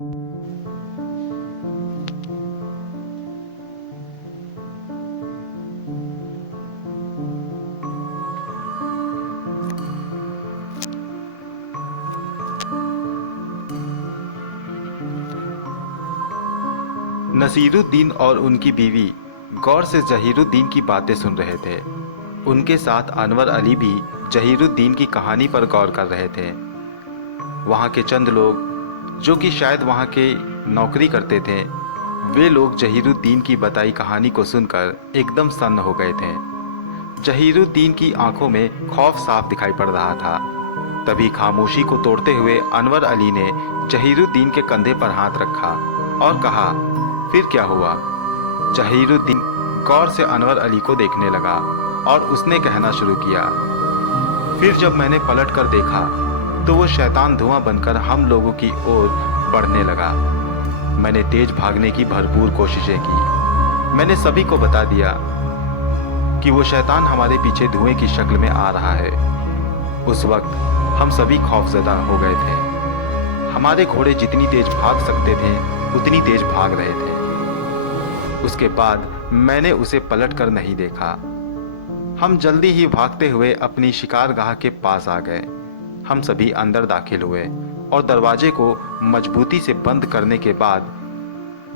नसीरुद्दीन और उनकी बीवी गौर से जहीरुद्दीन की बातें सुन रहे थे। उनके साथ अनवर अली भी जहीरुद्दीन की कहानी पर गौर कर रहे थे। वहाँ के चंद लोग जो कि शायद वहाँ के नौकरी करते थे, वे लोग जहीरुद्दीन की बताई कहानी को सुनकर एकदम सन्न हो गए थे। जहीरुद्दीन की आंखों में खौफ साफ दिखाई पड़ रहा था। तभी खामोशी को तोड़ते हुए अनवर अली ने जहीरुद्दीन के कंधे पर हाथ रखा और कहा, फिर क्या हुआ? जहीरुद्दीन गौर से अनवर अली को देखने लगा और उसने कहना शुरू किया, फिर जब मैंने पलट कर देखा तो वो शैतान धुआं बनकर हम लोगों की ओर बढ़ने लगा। मैंने तेज भागने की भरपूर कोशिशें की। मैंने सभी को बता दिया कि वो शैतान हमारे पीछे धुएं की शक्ल में आ रहा है। उस वक्त हम सभी खौफजदा हो गए थे। हमारे घोड़े जितनी तेज भाग सकते थे उतनी तेज भाग रहे थे। उसके बाद मैंने उसे पलट कर नहीं देखा। हम जल्दी ही भागते हुए अपनी शिकारगाह के पास आ गए। हम सभी अंदर दाखिल हुए और दरवाजे को मजबूती से बंद करने के बाद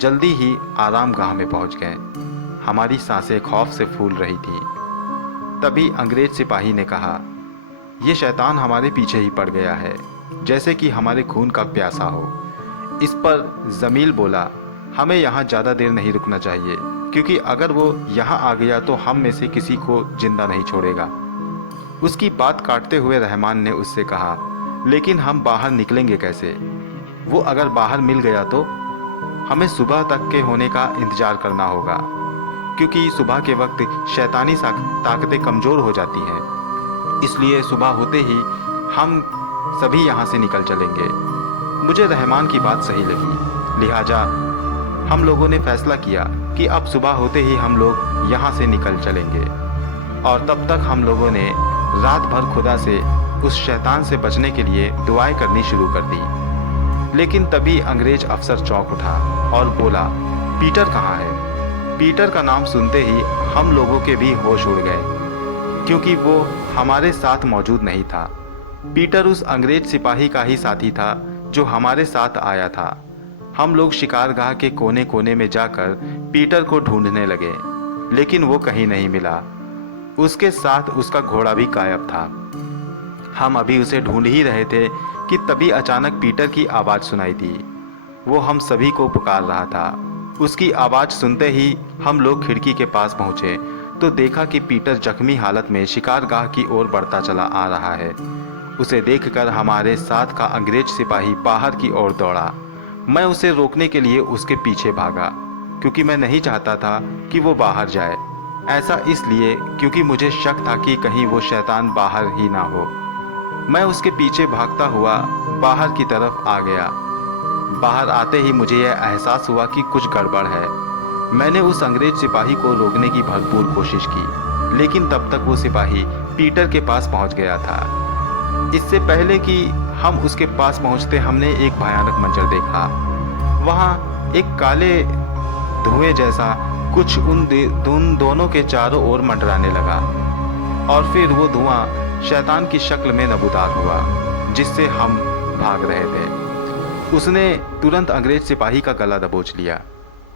जल्दी ही आरामगाह में पहुंच गए। हमारी सांसें खौफ से फूल रही थी। तभी अंग्रेज सिपाही ने कहा, यह शैतान हमारे पीछे ही पड़ गया है, जैसे कि हमारे खून का प्यासा हो। इस पर जमील बोला, हमें यहाँ ज़्यादा देर नहीं रुकना चाहिए, क्योंकि अगर वो यहाँ आ गया तो हम में से किसी को जिंदा नहीं छोड़ेगा। उसकी बात काटते हुए रहमान ने उससे कहा, लेकिन हम बाहर निकलेंगे कैसे? वो अगर बाहर मिल गया तो हमें सुबह तक के होने का इंतजार करना होगा, क्योंकि सुबह के वक्त शैतानी ताकतें कमज़ोर हो जाती हैं। इसलिए सुबह होते ही हम सभी यहाँ से निकल चलेंगे। मुझे रहमान की बात सही लगी, लिहाजा हम लोगों ने फैसला किया कि अब सुबह होते ही हम लोग यहाँ से निकल चलेंगे। और तब तक हम लोगों ने रात भर खुदा से उस शैतान से बचने के लिए दुआएं करनी शुरू कर दी। लेकिन तभी अंग्रेज अफसर चौंक उठा और बोला, पीटर कहाँ है? पीटर का नाम सुनते ही हम लोगों के भी होश उड़ गए, क्योंकि वो हमारे साथ मौजूद नहीं था। पीटर उस अंग्रेज सिपाही का ही साथी था जो हमारे साथ आया था। हम लोग शिकारगाह के कोने कोने में जाकर पीटर को ढूंढने लगे, लेकिन वो कहीं नहीं मिला। उसके साथ उसका घोड़ा भी गायब था। हम अभी उसे ढूंढ ही रहे थे कि तभी अचानक पीटर की आवाज़ सुनाई दी। वो हम सभी को पुकार रहा था। उसकी आवाज़ सुनते ही हम लोग खिड़की के पास पहुँचे तो देखा कि पीटर जख्मी हालत में शिकारगाह की ओर बढ़ता चला आ रहा है। उसे देखकर हमारे साथ का अंग्रेज सिपाही बाहर की ओर दौड़ा। मैं उसे रोकने के लिए उसके पीछे भागा, क्योंकि मैं नहीं चाहता था कि वो बाहर जाए। ऐसा इसलिए क्योंकि मुझे शक था कि कहीं वो शैतान बाहर ही ना हो। मैं उसके पीछे भागता हुआ बाहर की तरफ आ गया। बाहर आते ही मुझे यह एहसास हुआ कि कुछ गड़बड़ है। मैंने उस अंग्रेज सिपाही को रोकने की भरपूर कोशिश की, लेकिन तब तक वो सिपाही पीटर के पास पहुंच गया था। इससे पहले कि हम उसके पास पहुंचते हमने एक भयानक मंजर देखा। वहाँ एक काले धुएं जैसा कुछ उन दोनों के चारों ओर मंडराने लगा और फिर वो धुआं शैतान की शक्ल में नबूदार हुआ, जिससे हम भाग रहे थे। उसने तुरंत अंग्रेज सिपाही का गला दबोच लिया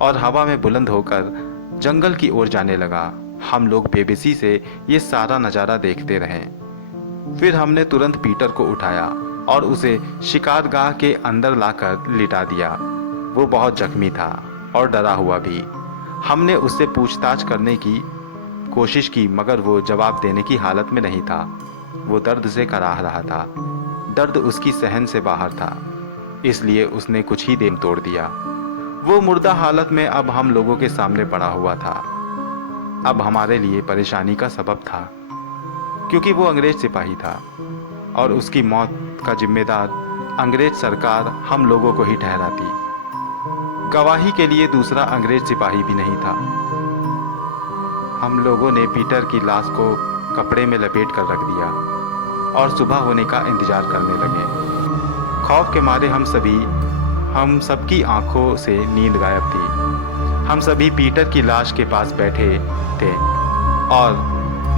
और हवा में बुलंद होकर जंगल की ओर जाने लगा। हम लोग बेबसी से ये सारा नज़ारा देखते रहे। फिर हमने तुरंत पीटर को उठाया और उसे शिकारगाह के अंदर लाकर लिटा दिया। वो बहुत जख्मी था और डरा हुआ भी। हमने उससे पूछताछ करने की कोशिश की, मगर वो जवाब देने की हालत में नहीं था। वो दर्द से कराह रहा था। दर्द उसकी सहन से बाहर था, इसलिए उसने कुछ ही देर तोड़ दिया। वो मुर्दा हालत में अब हम लोगों के सामने पड़ा हुआ था। अब हमारे लिए परेशानी का सबब था, क्योंकि वो अंग्रेज सिपाही था और उसकी मौत का जिम्मेदार अंग्रेज सरकार हम लोगों को ही ठहराती। गवाही के लिए दूसरा अंग्रेज सिपाही भी नहीं था। हम लोगों ने पीटर की लाश को कपड़े में लपेट कर रख दिया और सुबह होने का इंतजार करने लगे। खौफ के मारे हम सभी हम सबकी आंखों से नींद गायब थी। हम सभी पीटर की लाश के पास बैठे थे और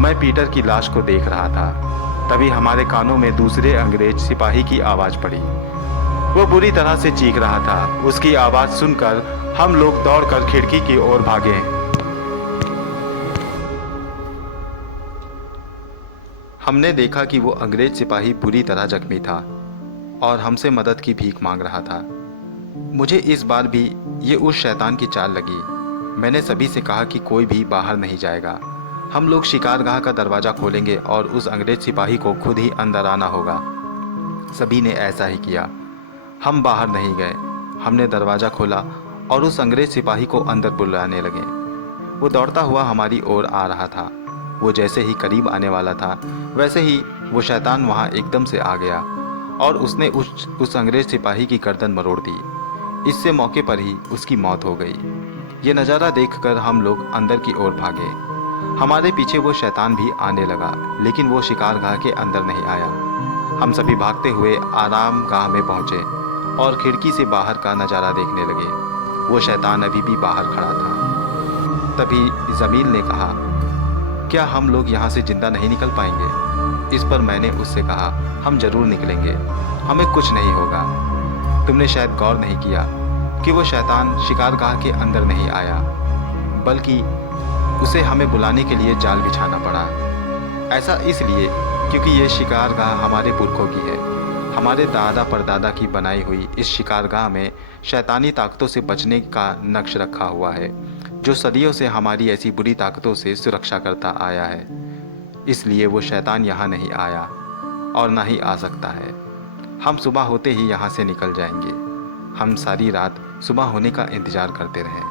मैं पीटर की लाश को देख रहा था। तभी हमारे कानों में दूसरे अंग्रेज सिपाही की आवाज़ पड़ी। वो बुरी तरह से चीख रहा था। उसकी आवाज़ सुनकर हम लोग दौड़कर खिड़की की ओर भागे। हमने देखा कि वो अंग्रेज सिपाही बुरी तरह जख्मी था और हमसे मदद की भीख मांग रहा था। मुझे इस बार भी ये उस शैतान की चाल लगी। मैंने सभी से कहा कि कोई भी बाहर नहीं जाएगा। हम लोग शिकारगाह का दरवाज़ा खोलेंगे और उस अंग्रेज सिपाही को खुद ही अंदर आना होगा। सभी ने ऐसा ही किया। हम बाहर नहीं गए। हमने दरवाज़ा खोला और उस अंग्रेज सिपाही को अंदर बुलाने लगे। वो दौड़ता हुआ हमारी ओर आ रहा था। वो जैसे ही करीब आने वाला था वैसे ही वो शैतान वहाँ एकदम से आ गया और उसने उस अंग्रेज सिपाही की गर्दन मरोड़ दी। इससे मौके पर ही उसकी मौत हो गई। ये नज़ारा देखकर हम लोग अंदर की ओर भागे। हमारे पीछे वो शैतान भी आने लगा, लेकिन वो शिकारगाह के अंदर नहीं आया। हम सभी भागते हुए आरामगाह में पहुँचे और खिड़की से बाहर का नज़ारा देखने लगे। वो शैतान अभी भी बाहर खड़ा था। तभी जमील ने कहा, क्या हम लोग यहाँ से जिंदा नहीं निकल पाएंगे? इस पर मैंने उससे कहा, हम जरूर निकलेंगे, हमें कुछ नहीं होगा। तुमने शायद गौर नहीं किया कि वो शैतान शिकारगाह के अंदर नहीं आया, बल्कि उसे हमें बुलाने के लिए जाल बिछाना पड़ा। ऐसा इसलिए क्योंकि ये शिकारगाह हमारे पुरखों की है। हमारे दादा परदादा की बनाई हुई इस शिकारगाह में शैतानी ताकतों से बचने का नक्श रखा हुआ है, जो सदियों से हमारी ऐसी बुरी ताकतों से सुरक्षा करता आया है। इसलिए वो शैतान यहाँ नहीं आया और ना ही आ सकता है। हम सुबह होते ही यहाँ से निकल जाएंगे। हम सारी रात सुबह होने का इंतज़ार करते रहे।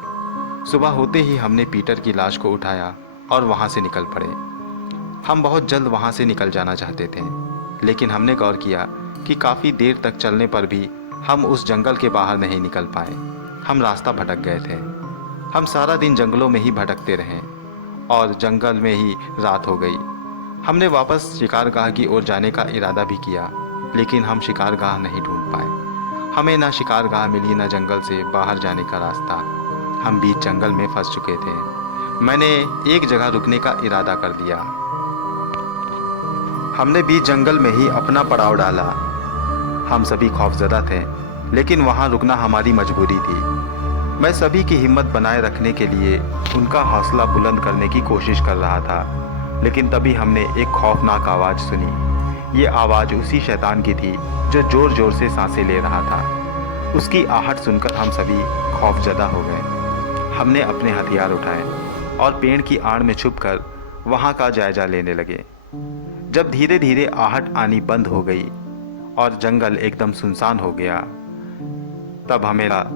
सुबह होते ही हमने पीटर की लाश को उठाया और वहाँ से निकल पड़े। हम बहुत जल्द वहाँ से निकल जाना चाहते थे, लेकिन हमने गौर किया कि काफ़ी देर तक चलने पर भी हम उस जंगल के बाहर नहीं निकल पाए। हम रास्ता भटक गए थे। हम सारा दिन जंगलों में ही भटकते रहे और जंगल में ही रात हो गई। हमने वापस शिकारगाह की ओर जाने का इरादा भी किया, लेकिन हम शिकारगाह नहीं ढूंढ पाए। हमें ना शिकारगाह मिली, ना जंगल से बाहर जाने का रास्ता। हम बीच जंगल में फंस चुके थे। मैंने एक जगह रुकने का इरादा कर लिया। हमने बीच जंगल में ही अपना पड़ाव डाला। हम सभी खौफजदा थे, लेकिन वहाँ रुकना हमारी मजबूरी थी। मैं सभी की हिम्मत बनाए रखने के लिए उनका हौसला बुलंद करने की कोशिश कर रहा था, लेकिन तभी हमने एक खौफनाक आवाज़ सुनी। ये आवाज़ उसी शैतान की थी जो ज़ोर ज़ोर से सांसें ले रहा था। उसकी आहट सुनकर हम सभी खौफजदा हो गए। हमने अपने हथियार उठाए और पेड़ की आड़ में छुपकर वहाँ का जायजा लेने लगे। जब धीरे धीरे आहट आनी बंद हो गई और जंगल एकदम सुनसान हो गया, तब हमें लगा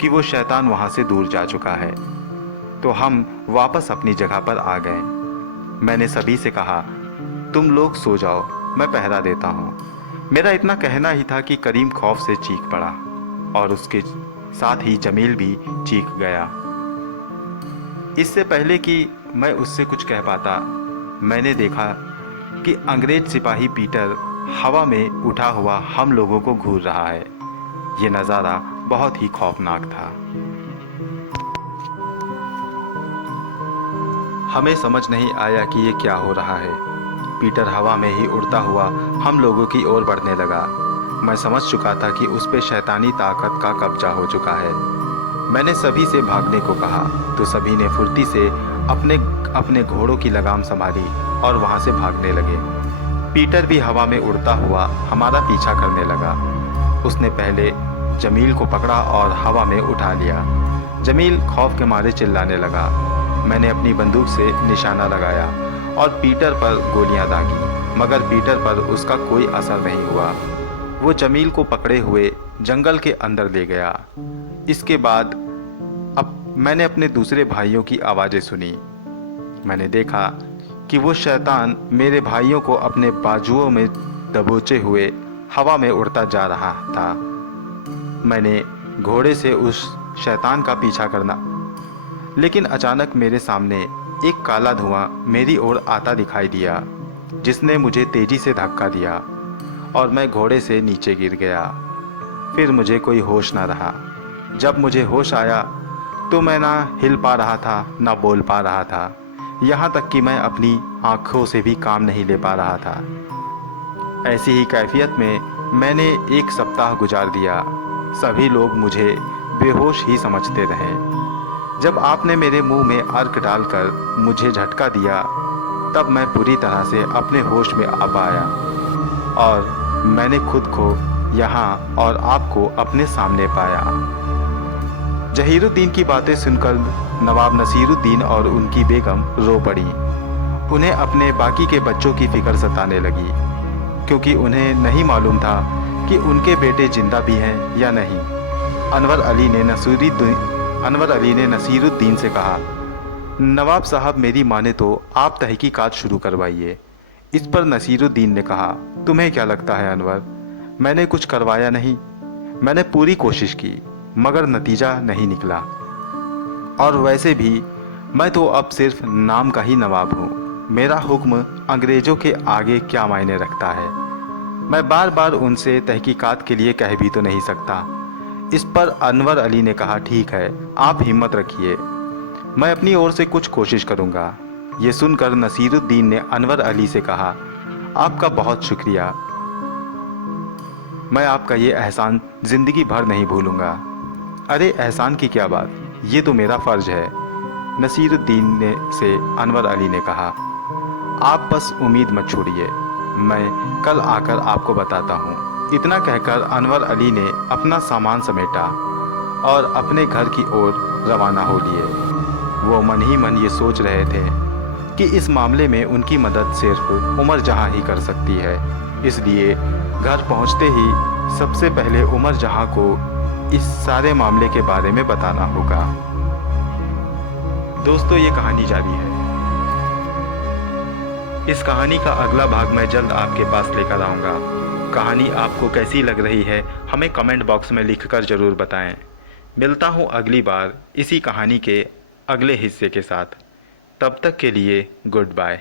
कि वो शैतान वहाँ से दूर जा चुका है। तो हम वापस अपनी जगह पर आ गए। मैंने सभी से कहा, तुम लोग सो जाओ, मैं पहरा देता हूँ। मेरा इतना कहना ही था कि करीम खौफ से चीख पड़ा और उसके साथ ही जमील भी चीख गया। इससे पहले कि मैं उससे कुछ कह पाता, मैंने देखा कि अंग्रेज सिपाही पीटर हवा में उठा हुआ हम लोगों को घूर रहा है। ये नज़ारा बहुत ही खौफनाक था। हमें समझ नहीं आया कि ये क्या हो रहा है। पीटर हवा में ही उड़ता हुआ हम लोगों की ओर बढ़ने लगा। मैं समझ चुका था कि उस पे शैतानी ताकत का कब्जा हो चुका है। मैंने सभी से भागने को कहा तो सभी ने फुर्ती से अपने अपने घोड़ों की लगाम संभाली और वहाँ से भागने लगे। पीटर भी हवा में उड़ता हुआ हमारा पीछा करने लगा। उसने पहले जमील को पकड़ा और हवा में उठा लिया। जमील खौफ के मारे चिल्लाने लगा। मैंने अपनी बंदूक से निशाना लगाया और पीटर पर गोलियां दागी, मगर पीटर पर उसका कोई असर नहीं हुआ। वो जमील को पकड़े हुए जंगल के अंदर ले गया। इसके बाद अब मैंने अपने दूसरे भाइयों की आवाज़ें सुनी। मैंने देखा कि वो शैतान मेरे भाइयों को अपने बाजुओं में दबोचे हुए हवा में उड़ता जा रहा था। मैंने घोड़े से उस शैतान का पीछा करना, लेकिन अचानक मेरे सामने एक काला धुआं मेरी ओर आता दिखाई दिया, जिसने मुझे तेजी से धक्का दिया और मैं घोड़े से नीचे गिर गया। फिर मुझे कोई होश ना रहा। जब मुझे होश आया तो मैं ना हिल पा रहा था, ना बोल पा रहा था, यहाँ तक कि मैं अपनी आँखों से भी काम नहीं ले पा रहा था। ऐसी ही कैफियत में मैंने 1 सप्ताह गुजार दिया। सभी लोग मुझे बेहोश ही समझते रहे। जब आपने मेरे मुंह में अर्क डालकर मुझे झटका दिया, तब मैं पूरी तरह से अपने होश में आ पाया और मैंने खुद को यहाँ और आपको अपने सामने पाया। जहीरुद्दीन की बातें सुनकर नवाब नसीरुद्दीन और उनकी बेगम रो पड़ी। उन्हें अपने बाकी के बच्चों की फिक्र सताने लगी, क्योंकि उन्हें नहीं मालूम था कि उनके बेटे जिंदा भी हैं या नहीं। अनवर अली ने नसीरुद्दीन से कहा, नवाब साहब, मेरी माने तो आप तहकीकात शुरू करवाइए। इस पर नसीरुद्दीन ने कहा, तुम्हें क्या लगता है अनवर, मैंने कुछ करवाया नहीं। मैंने पूरी कोशिश की मगर नतीजा नहीं निकला। और वैसे भी मैं तो अब सिर्फ नाम का ही नवाब हूँ। मेरा हुक्म अंग्रेज़ों के आगे क्या मायने रखता है। मैं बार बार उनसे तहकीकात के लिए कह भी तो नहीं सकता। इस पर अनवर अली ने कहा, ठीक है, आप हिम्मत रखिए, मैं अपनी ओर से कुछ कोशिश करूँगा। ये सुनकर नसीरुद्दीन ने अनवर अली से कहा, आपका बहुत शुक्रिया, मैं आपका ये एहसान ज़िंदगी भर नहीं भूलूँगा। अरे एहसान की क्या बात, ये तो मेरा फ़र्ज़ है, नसीरुद्दीन ने से अनवर अली ने कहा। आप बस उम्मीद मत छोड़िए, मैं कल आकर आपको बताता हूँ। इतना कहकर अनवर अली ने अपना सामान समेटा और अपने घर की ओर रवाना हो लिए। वो मन ही मन ये सोच रहे थे कि इस मामले में उनकी मदद सिर्फ उमर जहाँ ही कर सकती है। इसलिए घर पहुँचते ही सबसे पहले उमर जहाँ को इस सारे मामले के बारे में बताना होगा। दोस्तों, ये कहानी जारी है। इस कहानी का अगला भाग मैं जल्द आपके पास लेकर आऊँगा। कहानी आपको कैसी लग रही है हमें कमेंट बॉक्स में लिखकर ज़रूर बताएं। मिलता हूँ अगली बार इसी कहानी के अगले हिस्से के साथ। तब तक के लिए गुड बाय।